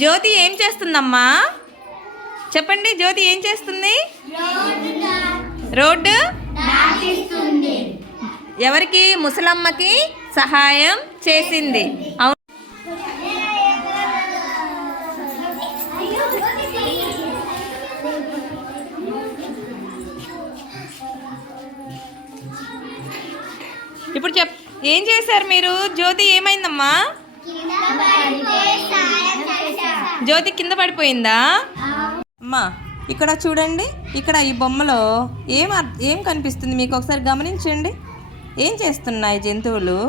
జ్యోతి ఏం చేస్తుందమ్మా? చెప్పండి జ్యోతి ఏం చేస్తుంది? రోడ్డు ఎవరికి? ముసలమ్మకి సహాయం చేసింది. అవును. ఇప్పుడు చెప్ ఏం చేశారు మీరు? జ్యోతి ఏమైందమ్మా? జ్యోతి కింద పడిపోయిందా? అమ్మా ఇక్కడ చూడండి ఇక్కడ ఈ బొమ్మలో ఏం ఏం కనిపిస్తుంది? మీకు ఒకసారి గమనించండి. ఏం చేస్తున్నాయి జంతువులు?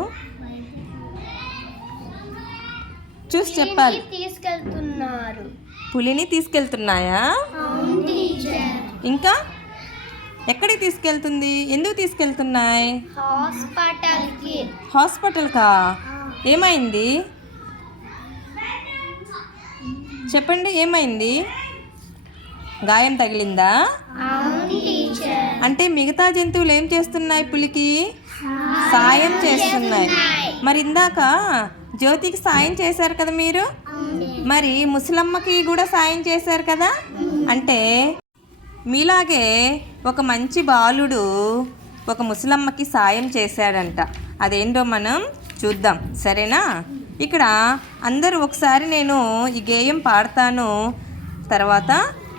చూసి చెప్పాలి. తీసుకెళ్తున్నారు. పులిని తీసుకెళ్తున్నాయా? ఇంకా? ఎక్కడికి తీసుకెళ్తుంది? ఎందుకు తీసుకెళ్తున్నాయి? హాస్పిటల్కి హాస్పిటల్కా ఏమైంది? చెప్పండి ఏమైంది? గాయం తగిలిందా? అంటే మిగతా జంతువులు ఏం చేస్తున్నాయి పులికి? సాయం చేస్తున్నాయి. మరి ఇందాక జ్యోతికి సాయం చేశారు కదా మీరు? మరి ముసలమ్మకి కూడా సాయం చేశారు కదా? అంటే మీలాగే ఒక మంచి బాలుడు ఒక ముసలమ్మకి సాయం చేశాడంట. అదేంటో మనం చూద్దాం. సరేనా? ఇక్కడ అందరూ ఒకసారి నేను ఈ గేయం పాడతాను. తర్వాత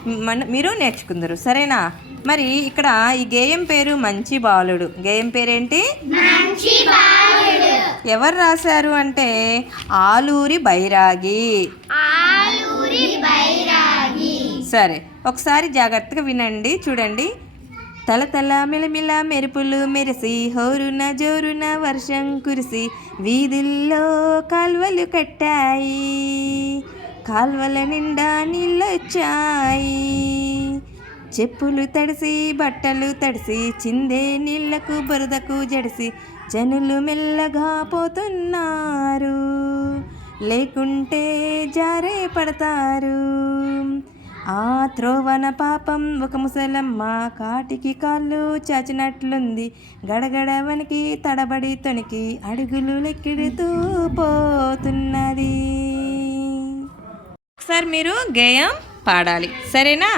మన మీరు నేర్చుకుందరు. సరేనా? మరి ఇక్కడ ఈ గేయం పేరు మంచి బాలుడు. గేయం పేరేంటి? ఎవరు రాశారు అంటే ఆలూరి బైరాగి. సరే ఒకసారి జాగ్రత్తగా వినండి చూడండి. తల తల మిలమిల మెరుపులు మెరిసి హోరున జోరున వర్షం కురిసి వీధుల్లో కాల్వలు కట్టాయి. కాల్వల నిండా నీళ్ళొచ్చాయి. చెప్పులు తడిసి బట్టలు తడిసి చిందే నీళ్ళకు బురదకు జడిసి జనులు మెల్లగా పోతున్నారు. లేకుంటే జారే పడతారు. ఆ త్రోవన పాపం ఒక ముసలమ్మ కాటికి కాళ్ళు చాచినట్లుంది. గడగడ వనికి తడబడి తొనికి అడుగులు లెక్కిడుతూ పోతున్నది. ఒకసారి మీరు గేయం పాడాలి. సరేనా?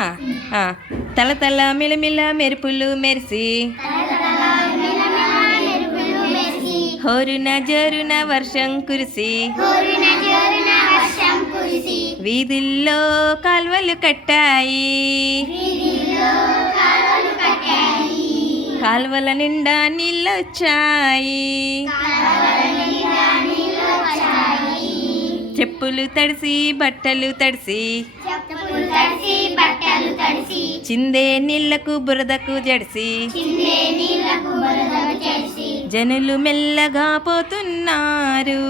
తల తల మిలమిల మెరుపులు మెరిసి హోరున జోరున వర్షం కురిసి. వీధుల్లో కాల్వలు కట్టాయి. కాల్వల నిండా నీళ్ళొచ్చాయి చెప్పులు తడిసి బట్టలు తడిసి. చెప్పులు తడిసి బట్టలు తడిసి. చిందే నీళ్ళకు బురదకు జడిసి. చిందే నీళ్ళకు బురదలు చేసి జనులు మెల్లగా పోతున్నారు.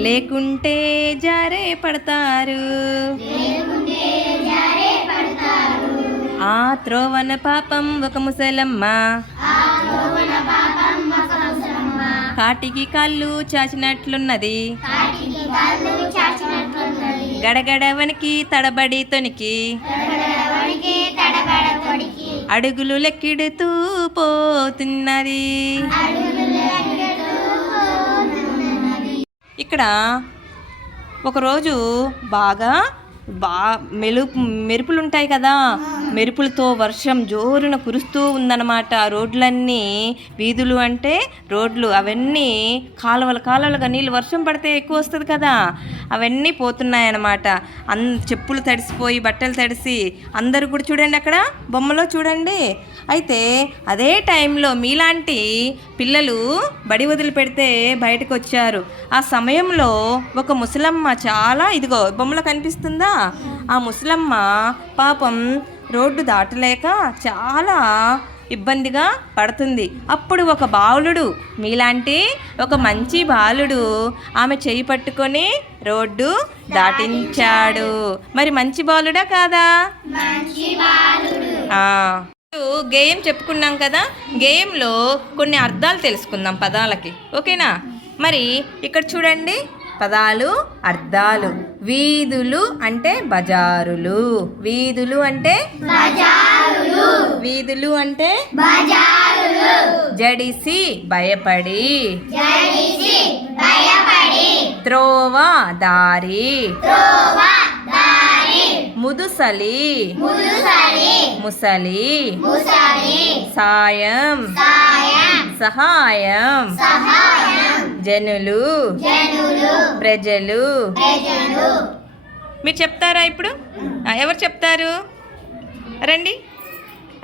లేకుంటే జారే పడతారు. ఆ త్రోవన పాపం ఒక ముసలమ్మ. కాటికి కాళ్ళు చాచినట్లున్నది. గడగడవనికి గడగడ తడబడి తొనికి. అడుగులు లెక్కిడుతూ పోతున్నది. ఇక్కడ ఒకరోజు బాగా బా మెలు మెరుపులు ఉంటాయి కదా మెరుపులతో వర్షం జోరున కురుస్తూ ఉందన్నమాట. ఆ రోడ్లన్నీ వీధులు అంటే రోడ్లు. అవన్నీ కాలువలు కాలువలుగా నీళ్ళు వర్షం పడితే ఎక్కువ వస్తుంది కదా. అవన్నీ పోతున్నాయన్నమాట. అన్ చెప్పులు తడిసిపోయి బట్టలు తడిసి అందరూ కూడా చూడండి అక్కడ. బొమ్మలో చూడండి. అయితే అదే టైంలో మీలాంటి పిల్లలు బడి వదిలిపెడితే బయటకు వచ్చారు ఆ సమయంలో ఒక ముసలమ్మ చాలా ఇదిగో బొమ్మలో కనిపిస్తుందా? ఆ ముసలమ్మ పాపం రోడ్డు దాటలేక చాలా ఇబ్బందిగా పడుతుంది. అప్పుడు ఒక బాలుడు మీలాంటి ఒక మంచి బాలుడు ఆమె చేయి పట్టుకొని రోడ్డు దాటించాడు. మరి మంచి బాలుడా కాదా? గేయం చెప్పుకున్నాం కదా గేయంలో కొన్ని అర్థాలు తెలుసుకుందాం పదాలకి. ఓకేనా? మరి ఇక్కడ చూడండి. పదాలు అర్థాలు. వీధులు అంటే బజారులు. వీధులు అంటే బజారులు. వీధులు అంటే బజారులు. జడిసి భయపడి. జడిసి భయపడి. త్రోవ దారి. ముదుసలి. ముదుసలి. ముసలి. ముసలి. సాయం. సహాయం. జనులు. ప్రజలు. ప్రజలు. మీరు చెప్తారా ఇప్పుడు? ఎవరు చెప్తారు? రండి.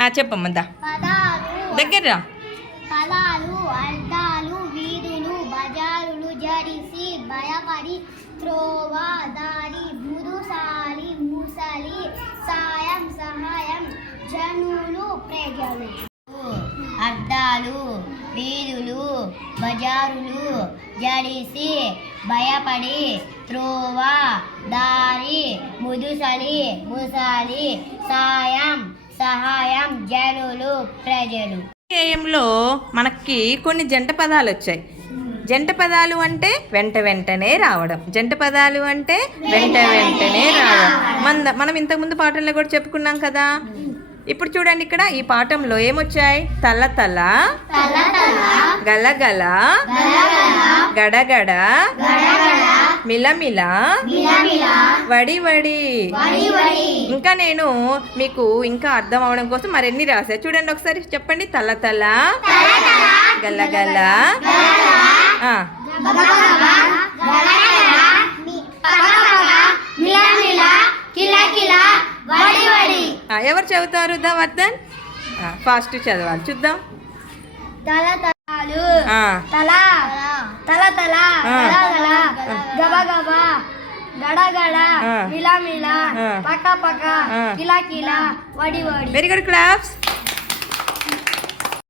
ఆ, చెప్పమ్మా పదాలు. దగ్గర. పదాలు అర్థాలు వీధులు బజారులు జడిసి భయపడి త్రోవ దారి ముదుసాలి ముసలి సాయం సహాయం జనులు ప్రజలు. అర్థాలు. వీధులు బజారులు జడిసి భయపడి త్రోవ దారి ముదుసలి ముసలి సాయం సహాయం జనులు ప్రజలు. గేయంలో మనకి కొన్ని జంట పదాలు వచ్చాయి. జంట పదాలు అంటే వెంట వెంటనే రావడం. జంట పదాలు అంటే వెంట వెంటనే రావడం. మన మనం ఇంతకుముందు పాఠంలో కూడా చెప్పుకున్నాం కదా? ఇప్పుడు చూడండి ఇక్కడ ఈ పాఠంలో ఏమొచ్చాయి? తల తల గలగల గలగల గడగడ మిలమిల వడి వడి. ఇంకా నేను మీకు ఇంకా అర్థం అవడం కోసం మరెన్ని రాశా చూడండి ఒకసారి చెప్పండి. తల తల తల తల గలగల గలగల ఆ, గబగబ గలగల మి పగపగ మిలమిల కిలకిల వడి వడి ఆ, ఎవరు చదువుతారు? దా వర్ధన్? ఫాస్ట్ చదవాలి. చూద్దాం. తల తలాలు. తల. తల తల. ఆ. గలగల గబగబ గడగడ ఆ. మిలమిల ఆ. పక పక. ఆ. కిల కిల. వడి వడి. Very good claps